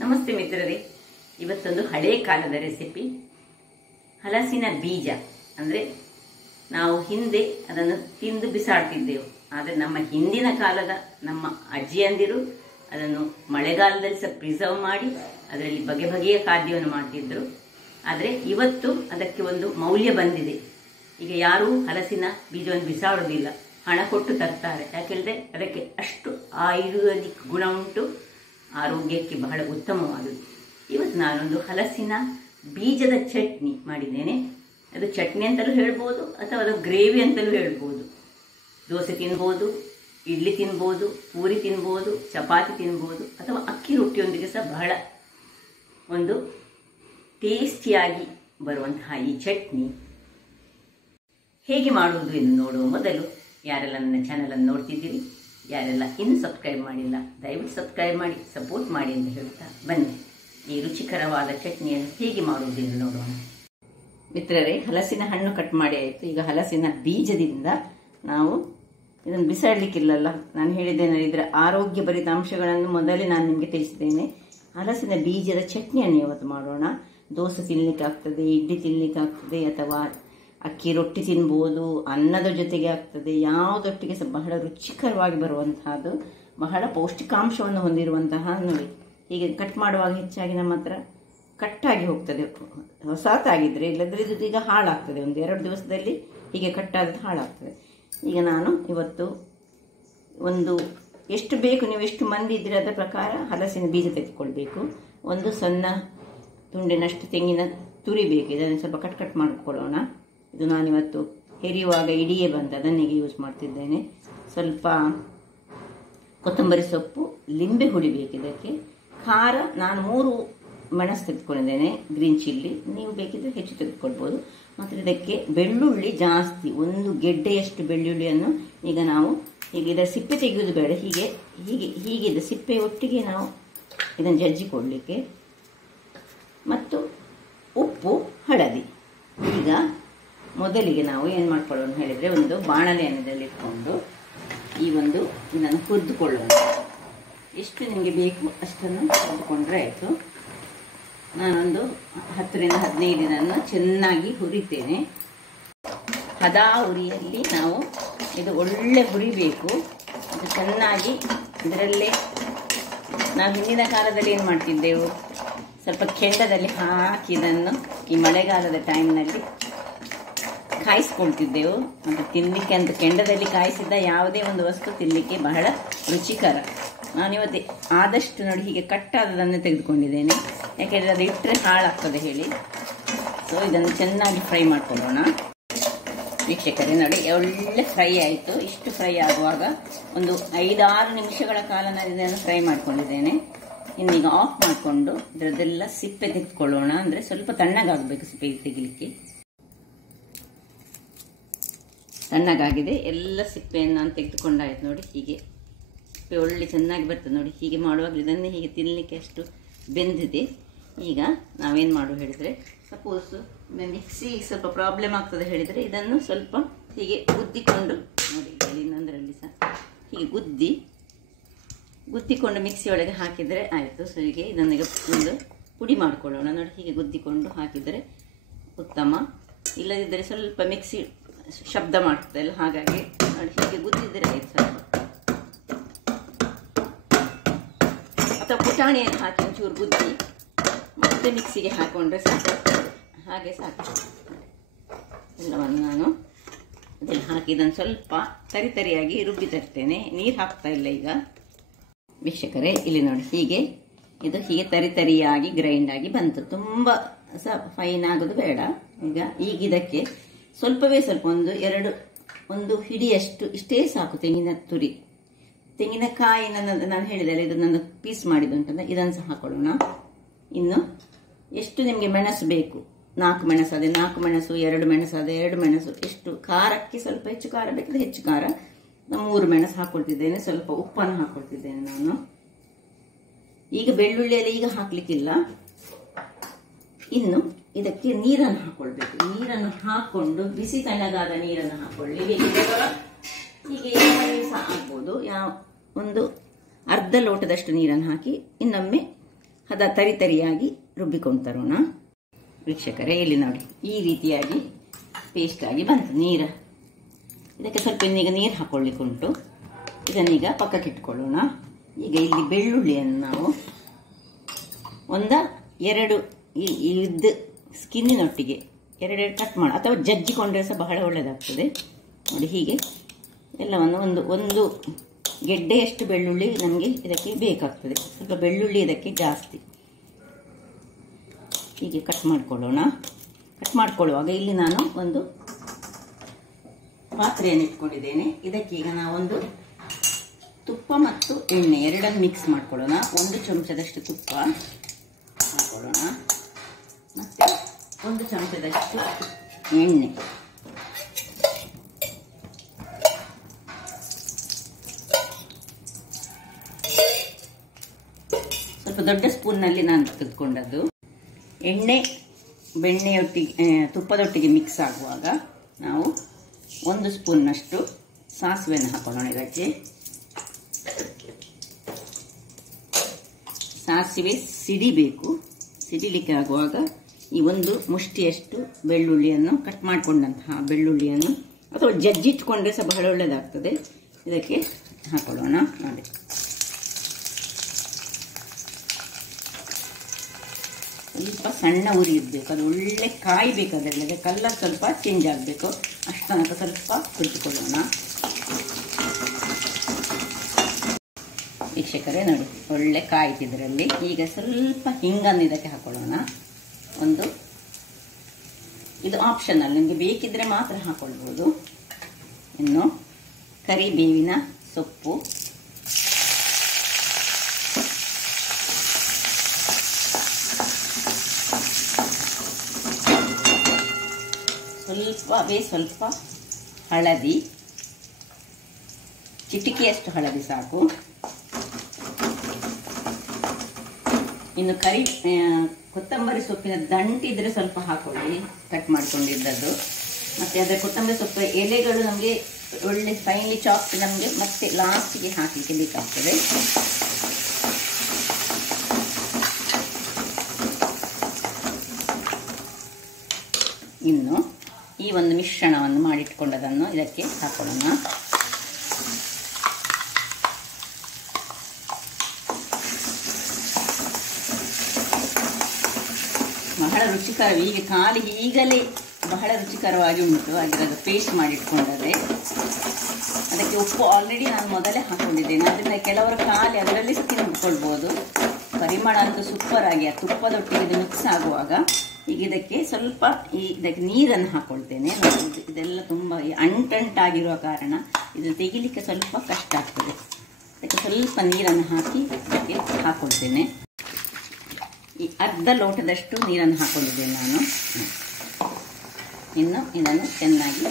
ನಮಸ್ತೆ ಮಿತ್ರರೇ, ಇವತ್ತೊಂದು ಹಳೆ ಕಾಲದ ರೆಸಿಪಿ. ಹಲಸಿನ ಬೀಜ ಅಂದರೆ ನಾವು ಹಿಂದೆ ಅದನ್ನು ತಿಂದು ಬಿಸಾಡ್ತಿದ್ದೆವು. ಆದರೆ ನಮ್ಮ ಹಿಂದಿನ ಕಾಲದ ನಮ್ಮ ಅಜ್ಜಿಯಂದಿರು ಅದನ್ನು ಮಳೆಗಾಲದಲ್ಲಿ ಸಹ ಪ್ರಿಸರ್ವ್ ಮಾಡಿ ಅದರಲ್ಲಿ ಬಗೆ ಬಗೆಯ ಖಾದ್ಯವನ್ನು ಮಾಡ್ತಿದ್ರು. ಆದರೆ ಇವತ್ತು ಅದಕ್ಕೆ ಒಂದು ಮೌಲ್ಯ ಬಂದಿದೆ. ಈಗ ಯಾರೂ ಹಲಸಿನ ಬೀಜವನ್ನು ಬಿಸಾಡೋದಿಲ್ಲ, ಹಣ ಕೊಟ್ಟು ತರ್ತಾರೆ. ಯಾಕೆಂದರೆ ಅದಕ್ಕೆ ಅಷ್ಟು ಆಯುರ್ವೇದಿಕ್ ಗುಣ ಉಂಟು, ಆರೋಗ್ಯಕ್ಕೆ ಬಹಳ ಉತ್ತಮವಾದುದು. ಇವತ್ತು ನಾನೊಂದು ಹಲಸಿನ ಬೀಜದ ಚಟ್ನಿ ಮಾಡಿದ್ದೇನೆ. ಅದು ಚಟ್ನಿ ಅಂತಲೂ ಹೇಳ್ಬೋದು ಅಥವಾ ಅದು ಗ್ರೇವಿ ಅಂತಲೂ ಹೇಳ್ಬೋದು. ದೋಸೆ ತಿನ್ಬೋದು, ಇಡ್ಲಿ ತಿನ್ಬೋದು, ಪೂರಿ ತಿನ್ಬೋದು, ಚಪಾತಿ ತಿನ್ಬೋದು ಅಥವಾ ಅಕ್ಕಿ ರೊಟ್ಟಿಯೊಂದಿಗೆ ಸಹ ಬಹಳ ಒಂದು ಟೇಸ್ಟಿಯಾಗಿ ಬರುವಂತಹ ಈ ಚಟ್ನಿ ಹೇಗೆ ಮಾಡುವುದು ಎಂದು ನೋಡುವ ಮೊದಲು ಯಾರೆಲ್ಲ ನನ್ನ ಚಾನಲನ್ನು ನೋಡ್ತಿದ್ದೀರಿ, ಯಾರೆಲ್ಲ ಇನ್ನು ಸಬ್ಸ್ಕ್ರೈಬ್ ಮಾಡಿಲ್ಲ ದಯವಿಟ್ಟು ಸಬ್ಸ್ಕ್ರೈಬ್ ಮಾಡಿ ಸಪೋರ್ಟ್ ಮಾಡಿ ಅಂತ ಹೇಳ್ತಾ ಬನ್ನಿ ಈ ರುಚಿಕರವಾದ ಚಟ್ನಿಯನ್ನು ಹೇಗೆ ಮಾಡುವುದೆಂದು ನೋಡೋಣ. ಮಿತ್ರರೇ, ಹಲಸಿನ ಹಣ್ಣು ಕಟ್ ಮಾಡಿ ಆಯಿತು. ಈಗ ಹಲಸಿನ ಬೀಜದಿಂದ ನಾವು ಇದನ್ನು ಬಿಸಾಡಲಿಕ್ಕಿಲ್ಲಲ್ಲ. ನಾನು ಹೇಳಿದ್ದೇನೆ, ಇದರ ಆರೋಗ್ಯ ಭರಿತ ಅಂಶಗಳನ್ನು ಮೊದಲೇ ನಾನು ನಿಮಗೆ ತಿಳಿಸಿದ್ದೇನೆ. ಹಲಸಿನ ಬೀಜದ ಚಟ್ನಿಯನ್ನು ಇವತ್ತು ಮಾಡೋಣ. ದೋಸೆ ತಿನ್ನಲಿಕ್ಕೆ ಆಗ್ತದೆ, ಇಡ್ಲಿ ತಿನ್ನಲಿಕ್ಕೆ ಆಗ್ತದೆ, ಅಥವಾ ಅಕ್ಕಿ ರೊಟ್ಟಿ ತಿನ್ಬೋದು, ಅನ್ನದ ಜೊತೆಗೆ ಆಗ್ತದೆ, ಯಾವುದೊಟ್ಟಿಗೆ ಸಹ ಬಹಳ ರುಚಿಕರವಾಗಿ ಬರುವಂತಹದ್ದು, ಬಹಳ ಪೌಷ್ಟಿಕಾಂಶವನ್ನು ಹೊಂದಿರುವಂತಹ. ನೋಡಿ, ಹೀಗೆ ಕಟ್ ಮಾಡುವಾಗ ಹೆಚ್ಚಾಗಿ ನಮ್ಮ ಹತ್ರ ಕಟ್ಟಾಗಿ ಹೋಗ್ತದೆ, ಹೊಸತಾಗಿದ್ದರೆ. ಇಲ್ಲದ್ರೆ ಇದು ಈಗ ಹಾಳಾಗ್ತದೆ, ಒಂದು 2 ದಿವಸದಲ್ಲಿ ಹೀಗೆ ಕಟ್ಟಾದದ್ದು ಹಾಳಾಗ್ತದೆ. ಈಗ ನಾನು ಇವತ್ತು ಒಂದು ಎಷ್ಟು ಬೇಕು, ನೀವು ಎಷ್ಟು ಮಂದಿ ಇದ್ದರೆ ಅದರ ಪ್ರಕಾರ ಹಲಸಿನ ಬೀಜ ತೆಗೆದುಕೊಳ್ಬೇಕು. ಒಂದು ಸಣ್ಣ ತುಂಡಿನಷ್ಟು ತೆಂಗಿನ ತುರಿ ಬೇಕು. ಇದನ್ನು ಸ್ವಲ್ಪ ಕಟ್ ಮಾಡಿಕೊಳ್ಳೋಣ. ಇದು ನಾನಿವತ್ತು ಹೆರಿಯುವಾಗ ಇಡಿಯೇ ಬಂದು ಅದನ್ನಿಗೆ ಯೂಸ್ ಮಾಡ್ತಿದ್ದೇನೆ. ಸ್ವಲ್ಪ ಕೊತ್ತಂಬರಿ ಸೊಪ್ಪು, ಲಿಂಬೆ ಹುಳಿ ಬೇಕು ಇದಕ್ಕೆ. ಖಾರ ನಾನು 3 ಮೆಣಸು ತೆಗೆದುಕೊಂಡಿದ್ದೇನೆ, ಗ್ರೀನ್ ಚಿಲ್ಲಿ. ನೀವು ಬೇಕಿದ್ರೆ ಹೆಚ್ಚು ತೆಗೆದುಕೊಳ್ಬೋದು. ಮತ್ತು ಇದಕ್ಕೆ ಬೆಳ್ಳುಳ್ಳಿ ಜಾಸ್ತಿ, 1 ಗೆಡ್ಡೆಯಷ್ಟು ಬೆಳ್ಳುಳ್ಳಿಯನ್ನು ಈಗ ನಾವು ಹೀಗೆ ಇದರ ಸಿಪ್ಪೆ ತೆಗೆಯುವುದು ಬೇಡ, ಹೀಗಿದೆ ಸಿಪ್ಪೆ ಒಟ್ಟಿಗೆ ನಾವು ಇದನ್ನು ಜಜ್ಜಿಕೊಡ್ಲಿಕ್ಕೆ. ಮತ್ತು ಉಪ್ಪು, ಹಳದಿ. ಈಗ ಮೊದಲಿಗೆ ನಾವು ಏನು ಮಾಡ್ಕೊಳ್ಳೋಣ ಹೇಳಿದರೆ, ಒಂದು ಬಾಣಲೆಯನ್ನು ಇಟ್ಕೊಂಡು ಇದನ್ನು ಹುರಿದುಕೊಳ್ಳೋಣ. ಎಷ್ಟು ನಿಮಗೆ ಬೇಕು ಅಷ್ಟನ್ನು ಹುರಿದುಕೊಂಡ್ರೆ ಆಯಿತು. ನಾನೊಂದು 10 ರಿಂದ 15 ದಿನ ಚೆನ್ನಾಗಿ ಹುರಿತೇನೆ. ಹದ ಉರಿಯಲ್ಲಿ ನಾವು ಇದು ಒಳ್ಳೆ ಹುರಿಬೇಕು. ಅದು ಚೆನ್ನಾಗಿ ಇದರಲ್ಲೇ ನಾವು ಹಿಂದಿನ ಕಾಲದಲ್ಲಿ ಏನು ಮಾಡ್ತಿದ್ದೆವು, ಸ್ವಲ್ಪ ಕೆಂಡದಲ್ಲಿ ಹಾಕಿ ಇದನ್ನು ಈ ಮಳೆಗಾಲದ ಟೈಮ್ನಲ್ಲಿ ಕಾಯಿಸ್ಕೊಳ್ತಿದ್ದೆವು. ಮತ್ತು ತಿನ್ನಲಿಕ್ಕೆ ಅಂತ ಕೆಂಡದಲ್ಲಿ ಕಾಯಿಸಿದ ಯಾವುದೇ ಒಂದು ವಸ್ತು ತಿನ್ನಲಿಕ್ಕೆ ಬಹಳ ರುಚಿಕರ. ನಾನಿವತ್ತು ಆದಷ್ಟು ನೋಡಿ ಹೀಗೆ ಕಟ್ಟಾದದನ್ನು ತೆಗೆದುಕೊಂಡಿದ್ದೇನೆ, ಯಾಕೆಂದರೆ ಅದು ಇಟ್ಟರೆ ಹಾಳಾಗ್ತದೆ ಹೇಳಿ. ಸೊ ಇದನ್ನು ಚೆನ್ನಾಗಿ ಫ್ರೈ ಮಾಡ್ಕೊಳ್ಳೋಣ. ವೀಕ್ಷಕರೇ ನೋಡಿ, ಒಳ್ಳೆ ಫ್ರೈ ಆಯಿತು. ಇಷ್ಟು ಫ್ರೈ ಆಗುವಾಗ ಒಂದು 5-6 ನಿಮಿಷಗಳ ಕಾಲ ನಾನು ಇದನ್ನು ಫ್ರೈ ಮಾಡ್ಕೊಂಡಿದ್ದೇನೆ. ಇನ್ನೀಗ ಆಫ್ ಮಾಡಿಕೊಂಡು ಇದರದ್ದೆಲ್ಲ ಸಿಪ್ಪೆ ತೆಗೆದುಕೊಳ್ಳೋಣ. ಅಂದರೆ ಸ್ವಲ್ಪ ತಣ್ಣಗಾಗಬೇಕು ಸಿಪ್ಪೆ ತೆಗಿಲಿಕ್ಕೆ. ತಣ್ಣಗಾಗಿದೆ, ಎಲ್ಲ ಸಿಪ್ಪೆಯನ್ನು ನಾನು ತೆಗೆದುಕೊಂಡಾಯ್ತು. ನೋಡಿ, ಹೀಗೆ ಸಿಪ್ಪೆ ಒಳ್ಳೆ ಚೆನ್ನಾಗಿ ಬರ್ತದೆ. ನೋಡಿ, ಹೀಗೆ ಮಾಡುವಾಗ ಇದನ್ನೇ ಹೀಗೆ ತಿನ್ನಲಿಕ್ಕೆ ಅಷ್ಟು ಬೆಂದಿದೆ. ಈಗ ನಾವೇನು ಮಾಡುವ ಹೇಳಿದರೆ, ಸಪೋಸ್ ಮಿಕ್ಸಿ ಸ್ವಲ್ಪ ಪ್ರಾಬ್ಲಮ್ ಆಗ್ತದೆ ಹೇಳಿದರೆ ಇದನ್ನು ಸ್ವಲ್ಪ ಹೀಗೆ ಗುದ್ದಿಕೊಂಡು, ನೋಡಿ ಇನ್ನೊಂದರಲ್ಲಿ ಸಹ ಹೀಗೆ ಗುದ್ದಿಕೊಂಡು ಮಿಕ್ಸಿ ಒಳಗೆ ಹಾಕಿದರೆ ಆಯಿತು. ಸೊ ಹೀಗೆ ಇದನ್ನೀಗ ಒಂದು ಪುಡಿ ಮಾಡಿಕೊಳ್ಳೋಣ. ನೋಡಿ, ಹೀಗೆ ಗುದ್ದಿಕೊಂಡು ಹಾಕಿದರೆ ಉತ್ತಮ. ಇಲ್ಲದಿದ್ದರೆ ಸ್ವಲ್ಪ ಮಿಕ್ಸಿ ಶಬ್ದ ಮಾಡ್ತದಲ್ಲ, ಹಾಗಾಗಿ ನೋಡಿ ಹೀಗೆ ಗುದ್ದಿದರೆ ಆಯಿತು. ಸ್ವಲ್ಪ ಅಥವಾ ಪುಟಾಣಿಯನ್ನು ಹಾಕಿ ಒಂಚೂರು ಗುದ್ದಿ ಮತ್ತೆ ಮಿಕ್ಸಿಗೆ ಹಾಕೊಂಡ್ರೆ ಸಾಕು. ಹಾಗೆ ಸಾಕು. ಎಲ್ಲವನ್ನು ನಾನು ಅದನ್ನು ಹಾಕಿ ಇದನ್ನು ಸ್ವಲ್ಪ ತರಿಯಾಗಿ ರುಬ್ಬಿ ತರ್ತೇನೆ. ನೀರು ಹಾಕ್ತಾ ಇಲ್ಲ ಈಗ. ವೀಕ್ಷಕರೇ, ಇಲ್ಲಿ ನೋಡಿ, ಹೀಗೆ ಇದು ಹೀಗೆ ತರಿಯಾಗಿ ಗ್ರೈಂಡ್ ಆಗಿ ಬಂತು. ತುಂಬ ಸಹ ಫೈನ್ ಆಗೋದು ಬೇಡ. ಈಗ ಇದಕ್ಕೆ ಸ್ವಲ್ಪವೇ ಸ್ವಲ್ಪ ಒಂದು ಹಿಡಿಯಷ್ಟು ಇಷ್ಟೇ ಸಾಕು ತೆಂಗಿನ ತುರಿ. ತೆಂಗಿನಕಾಯಿ ನಾನು ಹೇಳಿದರೆ ಇದು ನನ್ನ ಪೀಸ್ ಮಾಡಿದ್ದುಂಟಲ್ಲ, ಇದನ್ನು ಸಹ ಹಾಕೊಳ್ಳೋಣ. ಇನ್ನು ಎಷ್ಟು ನಿಮಗೆ ಮೆಣಸು ಬೇಕು, 4 ಮೆಣಸು ಅದೇ 4 ಮೆಣಸು, 2 ಮೆಣಸು ಅದೇ 2 ಮೆಣಸು. ಎಷ್ಟು ಖಾರಕ್ಕೆ ಸ್ವಲ್ಪ ಹೆಚ್ಚು ಖಾರ ಬೇಕಾದ್ರೆ ಹೆಚ್ಚು ಖಾರ. 3 ಮೆಣಸು ಹಾಕೊಳ್ತಿದ್ದೇನೆ. ಸ್ವಲ್ಪ ಉಪ್ಪನ್ನು ಹಾಕೊಳ್ತಿದ್ದೇನೆ ನಾನು. ಈಗ ಬೆಳ್ಳುಳ್ಳಿಯಲ್ಲಿ ಈಗ ಹಾಕ್ಲಿಕ್ಕಿಲ್ಲ. ಇನ್ನು ಇದಕ್ಕೆ ನೀರನ್ನು ಹಾಕೊಳ್ಬೇಕು. ನೀರನ್ನು ಹಾಕೊಂಡು ಬಿಸಿ ತಣ್ಣಗಾದ ನೀರನ್ನು ಹಾಕೊಳ್ಳಿ. ಹೀಗೆ ಸಹ ಹಾಕ್ಬೋದು. ಒಂದು ಅರ್ಧ ಲೋಟದಷ್ಟು ನೀರನ್ನು ಹಾಕಿ ಇನ್ನೊಮ್ಮೆ ಹದ ತರಿಯಾಗಿ ರುಬ್ಬಿಕೊಂಡು ತರೋಣ. ವೀಕ್ಷಕರೇ, ಇಲ್ಲಿ ನೋಡಿ ಈ ರೀತಿಯಾಗಿ ಪೇಸ್ಟ್ ಆಗಿ ಬಂತು. ಇದಕ್ಕೆ ಸ್ವಲ್ಪ ಈಗ ನೀರು ಹಾಕೊಳ್ಳಿಕ್ಕೆ ಉಂಟು. ಇದನ್ನೀಗ ಪಕ್ಕಕ್ಕೆ ಇಟ್ಕೊಳ್ಳೋಣ. ಈಗ ಇಲ್ಲಿ ಬೆಳ್ಳುಳ್ಳಿಯನ್ನು ನಾವು ಎರಡು ಇದ್ದು ಸ್ಕಿನ್ನಿನೊಟ್ಟಿಗೆ ಎರಡೆರಡು ಕಟ್ ಮಾಡಿ ಅಥವಾ ಜಜ್ಜಿಕೊಂಡ್ರೆ ಸಹ ಬಹಳ ಒಳ್ಳೆಯದಾಗ್ತದೆ. ನೋಡಿ, ಹೀಗೆ ಎಲ್ಲವನ್ನು ಒಂದು ಗೆಡ್ಡೆಯಷ್ಟು ಬೆಳ್ಳುಳ್ಳಿ ನಮಗೆ ಇದಕ್ಕೆ ಬೇಕಾಗ್ತದೆ. ಸ್ವಲ್ಪ ಬೆಳ್ಳುಳ್ಳಿ ಇದಕ್ಕೆ ಜಾಸ್ತಿ. ಹೀಗೆ ಕಟ್ ಮಾಡಿಕೊಳ್ಳೋಣ. ಕಟ್ ಮಾಡಿಕೊಳ್ಳುವಾಗ ಇಲ್ಲಿ ನಾನು ಒಂದು ಪಾತ್ರೆಯನ್ನು ಇಟ್ಕೊಂಡಿದ್ದೇನೆ. ಇದಕ್ಕೆ ಈಗ ನಾವೊಂದು ತುಪ್ಪ ಮತ್ತು ಎಣ್ಣೆ ಎರಡನ್ನು ಮಿಕ್ಸ್ ಮಾಡ್ಕೊಳ್ಳೋಣ. 1 ಚಮಚದಷ್ಟು ತುಪ್ಪ ಹಾಕೊಳ್ಳೋಣ, ಮತ್ತೆ 1 ಚಮಚದಷ್ಟು ಎಣ್ಣೆ. ಸ್ವಲ್ಪ ದೊಡ್ಡ ಸ್ಪೂನ್ನಲ್ಲಿ ನಾನು ತೆಗೆದುಕೊಂಡದ್ದು. ಎಣ್ಣೆ ಬೆಣ್ಣೆಯೊಟ್ಟಿಗೆ ತುಪ್ಪದೊಟ್ಟಿಗೆ ಮಿಕ್ಸ್ ಆಗುವಾಗ ನಾವು 1 ಸ್ಪೂನ್ನಷ್ಟು ಸಾಸಿವೆಯನ್ನು ಹಾಕೊಳ್ಳೋಣ. ಇದಕ್ಕೆ ಸಾಸಿವೆ ಸಿಡಿಬೇಕು. ಸಿಡಿಲಿಕ್ಕೆ ಆಗುವಾಗ ಈ 1 ಮುಷ್ಟಿಯಷ್ಟು ಬೆಳ್ಳುಳ್ಳಿಯನ್ನು ಕಟ್ ಮಾಡಿಕೊಂಡಂತಹ ಬೆಳ್ಳುಳ್ಳಿಯನ್ನು ಅಥವಾ ಜಜ್ಜಿಟ್ಕೊಂಡ್ರೆ ಸಹ ಬಹಳ ಒಳ್ಳೆಯದಾಗ್ತದೆ. ಇದಕ್ಕೆ ಹಾಕೊಳ್ಳೋಣ. ನೋಡಿ, ಸ್ವಲ್ಪ ಸಣ್ಣ ಉರಿ ಇರಬೇಕು. ಅದು ಒಳ್ಳೆ ಕಾಯಬೇಕು. ಅದರಲ್ಲಿ ಕಲರ್ ಸ್ವಲ್ಪ ಚೇಂಜ್ ಆಗಬೇಕು. ಅಷ್ಟು ತನಕ ಸ್ವಲ್ಪ ಹುರಿದುಕೊಳ್ಳೋಣ. ವೀಕ್ಷಕರೇ, ನೋಡಿ ಒಳ್ಳೆ ಕಾಯ್ತಿದ್ರಲ್ಲಿ. ಈಗ ಸ್ವಲ್ಪ ಹಿಂಗನ್ನು ಇದಕ್ಕೆ ಹಾಕೊಳ್ಳೋಣ. ಇದು ಆಪ್ಷನಲ್, ನಿಮಗೆ ಬೇಕಿದ್ರೆ ಮಾತ್ರ ಹಾಕೊಳ್ಬೋದು. ಇನ್ನು ಕರಿಬೇವಿನ ಸೊಪ್ಪು, ಸ್ವಲ್ಪ ಹಳದಿ, ಚಿಟಿಕೆಯಷ್ಟು ಹಳದಿ ಸಾಕು. ಇನ್ನು ಕೊತ್ತಂಬರಿ ಸೊಪ್ಪಿನ ದಂಟಿದ್ರೆ ಸ್ವಲ್ಪ ಹಾಕೊಳ್ಳಿ, ಕಟ್ ಮಾಡಿಕೊಂಡಿದ್ದದ್ದು. ಮತ್ತೆ ಅದರ ಕೊತ್ತಂಬರಿ ಸೊಪ್ಪು ಎಲೆಗಳು ನಮಗೆ ಒಳ್ಳೆ ಫೈನ್ಲಿ ಚಾಪ್ ನಮಗೆ ಮತ್ತೆ ಲಾಸ್ಟಿಗೆ ಹಾಕಲಿಕ್ಕೆ ಬೇಕಾಗ್ತದೆ. ಇನ್ನು ಈ ಒಂದು ಮಿಶ್ರಣವನ್ನು ಮಾಡಿಟ್ಕೊಂಡದನ್ನು ಇದಕ್ಕೆ ಹಾಕೊಳ್ಳೋಣ. ಬಹಳ ರುಚಿಕರ, ಕಾಲಿಗೆ ಈಗಲೇ ಬಹಳ ರುಚಿಕರವಾಗಿ ಉಂಟು. ಅದರ ಪೇಸ್ಟ್ ಮಾಡಿಟ್ಕೊಂಡರೆ ಅದಕ್ಕೆ ಉಪ್ಪು ಆಲ್ರೆಡಿ ನಾನು ಮೊದಲೇ ಹಾಕೊಂಡಿದ್ದೇನೆ. ಅದರಿಂದ ಕೆಲವರ ಖಾಲಿ ಅದರಲ್ಲಿ ತಿನ್ಕೊಳ್ಬೋದು. ಪರಿಮಳ ಅಂತೂ ಸೂಪರ್ ಆಗಿ ಆ ತುಪ್ಪದೊಟ್ಟಿಗೆ ಇದು ಮಿಕ್ಸ್ ಆಗುವಾಗ ಈಗ ಇದಕ್ಕೆ ಸ್ವಲ್ಪ ಇದಕ್ಕೆ ನೀರನ್ನು ಹಾಕೊಳ್ತೇನೆ. ಇದೆಲ್ಲ ತುಂಬ ಅಂಟಂಟಾಗಿರುವ ಕಾರಣ ಇದು ತೆಗಿಲಿಕ್ಕೆ ಸ್ವಲ್ಪ ಕಷ್ಟ ಆಗ್ತದೆ. ಅದಕ್ಕೆ ಸ್ವಲ್ಪ ನೀರನ್ನು ಹಾಕಿ ಇದಕ್ಕೆ ಹಾಕೊಳ್ತೇನೆ. ಈ ಅರ್ಧ ಲೋಟದಷ್ಟು ನೀರನ್ನು ಹಾಕೊಂಡಿದ್ದೇನೆ ನಾನು. ಇನ್ನು ಇದನ್ನು ಚೆನ್ನಾಗಿ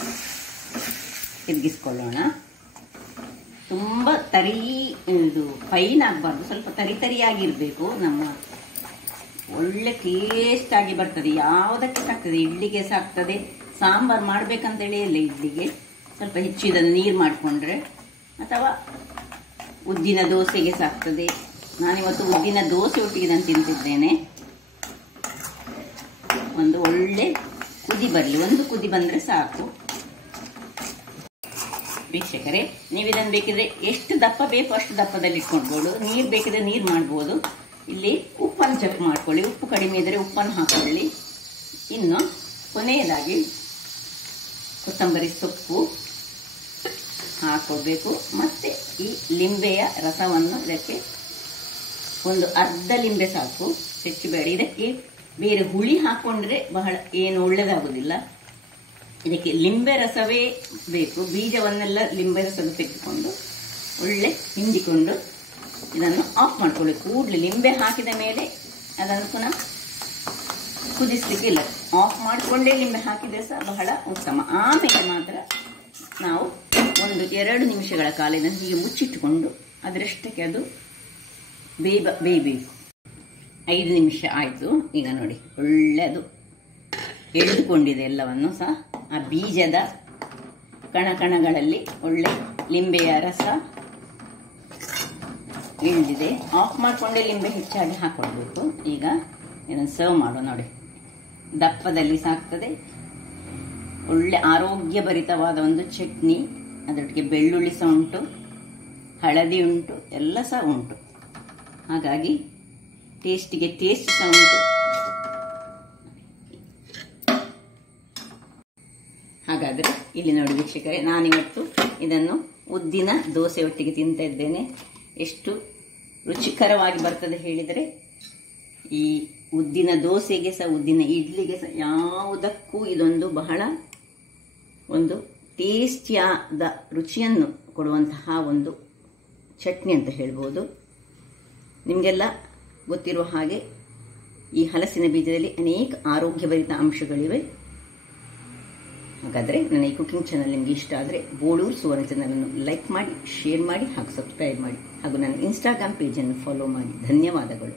ತಿರುಗಿಸ್ಕೊಳ್ಳೋಣ. ತುಂಬ ಇದು ಫೈನ್ ಆಗಬಾರ್ದು, ಸ್ವಲ್ಪ ತರಿಯಾಗಿರಬೇಕು. ನಮ್ಮ ಒಳ್ಳೆ ಟೇಸ್ಟ್ ಆಗಿ ಬರ್ತದೆ. ಯಾವುದಕ್ಕೆ ಸಾಕ್ತದೆ, ಇಡ್ಲಿಗೆ ಸಾಕ್ತದೆ. ಸಾಂಬಾರು ಮಾಡ್ಬೇಕಂತೇಳಿ ಇಲ್ಲ, ಇಡ್ಲಿಗೆ ಸ್ವಲ್ಪ ಹೆಚ್ಚು ಇದನ್ನು ನೀರು ಮಾಡಿಕೊಂಡ್ರೆ, ಅಥವಾ ಉದ್ದಿನ ದೋಸೆಗೆ ಸಾಕ್ತದೆ. ನಾನಿವತ್ತು ಉದ್ದಿನ ದೋಸೆ ಒಟ್ಟಿಗೆ ನಾನು ತಿಂತಿದ್ದೇನೆ. ಒಂದು ಒಳ್ಳೆ ಕುದಿ ಬರಲಿ, 1 ಕುದಿ ಬಂದರೆ ಸಾಕು. ವೀಕ್ಷಕರೇ, ನೀವು ಇದನ್ನು ಬೇಕಿದ್ರೆ ಎಷ್ಟು ದಪ್ಪ ಬೇಕು ಅಷ್ಟು ದಪ್ಪದಲ್ಲಿ ಇಟ್ಕೊಳ್ಬೋದು. ನೀರು ಬೇಕಿದ್ರೆ ನೀರು ಮಾಡ್ಬೋದು. ಇಲ್ಲಿ ಉಪ್ಪನ್ನು ಚೆಕ್ ಮಾಡ್ಕೊಳ್ಳಿ. ಉಪ್ಪು ಕಡಿಮೆ ಇದ್ದರೆ ಉಪ್ಪನ್ನು ಹಾಕೊಳ್ಳಿ. ಇನ್ನು ಕೊನೆಯದಾಗಿ ಕೊತ್ತಂಬರಿ ಸೊಪ್ಪು ಹಾಕೋಬೇಕು. ಮತ್ತೆ ಈ ಲಿಂಬೆಯ ರಸವನ್ನು ಇದಕ್ಕೆ ಒಂದು ಅರ್ಧ ಲಿಂಬೆ ಸಾಕು, ಹೆಚ್ಚು ಬೇಡ. ಇದಕ್ಕೆ ಬೇರೆ ಹುಳಿ ಹಾಕೊಂಡ್ರೆ ಬಹಳ ಏನು ಒಳ್ಳೆಯದಾಗುವುದಿಲ್ಲ. ಇದಕ್ಕೆ ಲಿಂಬೆ ರಸವೇ ಬೇಕು. ಬೀಜವನ್ನೆಲ್ಲ ಲಿಂಬೆ ರಸದ ತೆಗೆದುಕೊಂಡು ಒಳ್ಳೆ ಹಿಂಡಿಕೊಂಡು ಇದನ್ನು ಆಫ್ ಮಾಡ್ಕೊಳ್ಳಿ. ಕೂಡಲೇ ಲಿಂಬೆ ಹಾಕಿದ ಮೇಲೆ ಅದನ್ನು ಪುನಃ ಕುದಿಸ್ಲಿಕ್ಕಿಲ್ಲ, ಆಫ್ ಮಾಡಿಕೊಂಡೇ ಲಿಂಬೆ ಹಾಕಿದರೆ ಸಹ ಬಹಳ ಉತ್ತಮ. ಆಮೇಲೆ ಮಾತ್ರ ನಾವು 1-2 ನಿಮಿಷಗಳ ಕಾಲ ಇದನ್ನು ಹೀಗೆ ಮುಚ್ಚಿಟ್ಟುಕೊಂಡು ಅದರಷ್ಟಕ್ಕೆ ಅದು ಬೇಯಬೇಕು. 5 ನಿಮಿಷ ಆಯಿತು. ಈಗ ನೋಡಿ ಒಳ್ಳೆಯದು ಎಳೆದುಕೊಂಡಿದೆ ಎಲ್ಲವನ್ನು ಸಹ. ಆ ಬೀಜದ ಕಣಕಣಗಳಲ್ಲಿ ಒಳ್ಳೆ ಲಿಂಬೆಯ ರಸ ಇಳಿದಿದೆ. ಆಫ್ ಮಾಡಿಕೊಂಡೇ ಲಿಂಬೆ ಹೆಚ್ಚಾಗಿ ಹಾಕೊಳ್ಬೇಕು. ಈಗ ಇದನ್ನು ಸರ್ವ್ ಮಾಡುವ. ನೋಡಿ, ದಪ್ಪದಲ್ಲಿ ಸಾಕ್ತದೆ. ಒಳ್ಳೆ ಆರೋಗ್ಯಭರಿತವಾದ ಒಂದು ಚಟ್ನಿ. ಅದರೊಟ್ಟಿಗೆ ಬೆಳ್ಳುಳ್ಳಿ ಸಹ ಉಂಟು, ಹಳದಿ ಉಂಟು, ಎಲ್ಲ ಸಹ ಉಂಟು. ಹಾಗಾಗಿ ಟೇಸ್ಟಿಗೆ ಟೇಸ್ಟ್ ಸಹ ಉಂಟು. ಹಾಗಾದರೆ ಇಲ್ಲಿ ನೋಡಿ ವೀಕ್ಷಕರೇ, ನಾನಿವತ್ತು ಇದನ್ನು ಉದ್ದಿನ ದೋಸೆ ಒಟ್ಟಿಗೆ ತಿಂತಾ ಇದ್ದೇನೆ. ಎಷ್ಟು ರುಚಿಕರವಾಗಿ ಬರ್ತದೆ ಹೇಳಿದರೆ, ಈ ಉದ್ದಿನ ದೋಸೆಗೆ ಸಹ, ಉದ್ದಿನ ಇಡ್ಲಿಗೆ ಸಹ, ಯಾವುದಕ್ಕೂ ಇದೊಂದು ಬಹಳ ಒಂದು ಟೇಸ್ಟಿಯಾದ ರುಚಿಯನ್ನು ಕೊಡುವಂತಹ ಒಂದು ಚಟ್ನಿ ಅಂತ ಹೇಳ್ಬೋದು. ನಿಮಗೆಲ್ಲ ಗೊತ್ತಿರುವ ಹಾಗೆ ಈ ಹಲಸಿನ ಬೀಜದಲ್ಲಿ ಅನೇಕ ಆರೋಗ್ಯಭರಿತ ಅಂಶಗಳಿವೆ. ಹಾಗಾದರೆ ನನ್ನ ಈ ಕುಕಿಂಗ್ ಚಾನಲ್ ನಿಮಗೆ ಇಷ್ಟ ಆದರೆ ಬೋಳೂರು ಸುವರ್ಣ ಚಾನಲನ್ನು ಲೈಕ್ ಮಾಡಿ, ಶೇರ್ ಮಾಡಿ ಹಾಗೂ ಸಬ್ಸ್ಕ್ರೈಬ್ ಮಾಡಿ ಹಾಗೂ ನನ್ನ ಇನ್ಸ್ಟಾಗ್ರಾಮ್ ಪೇಜನ್ನು ಫಾಲೋ ಮಾಡಿ. ಧನ್ಯವಾದಗಳು.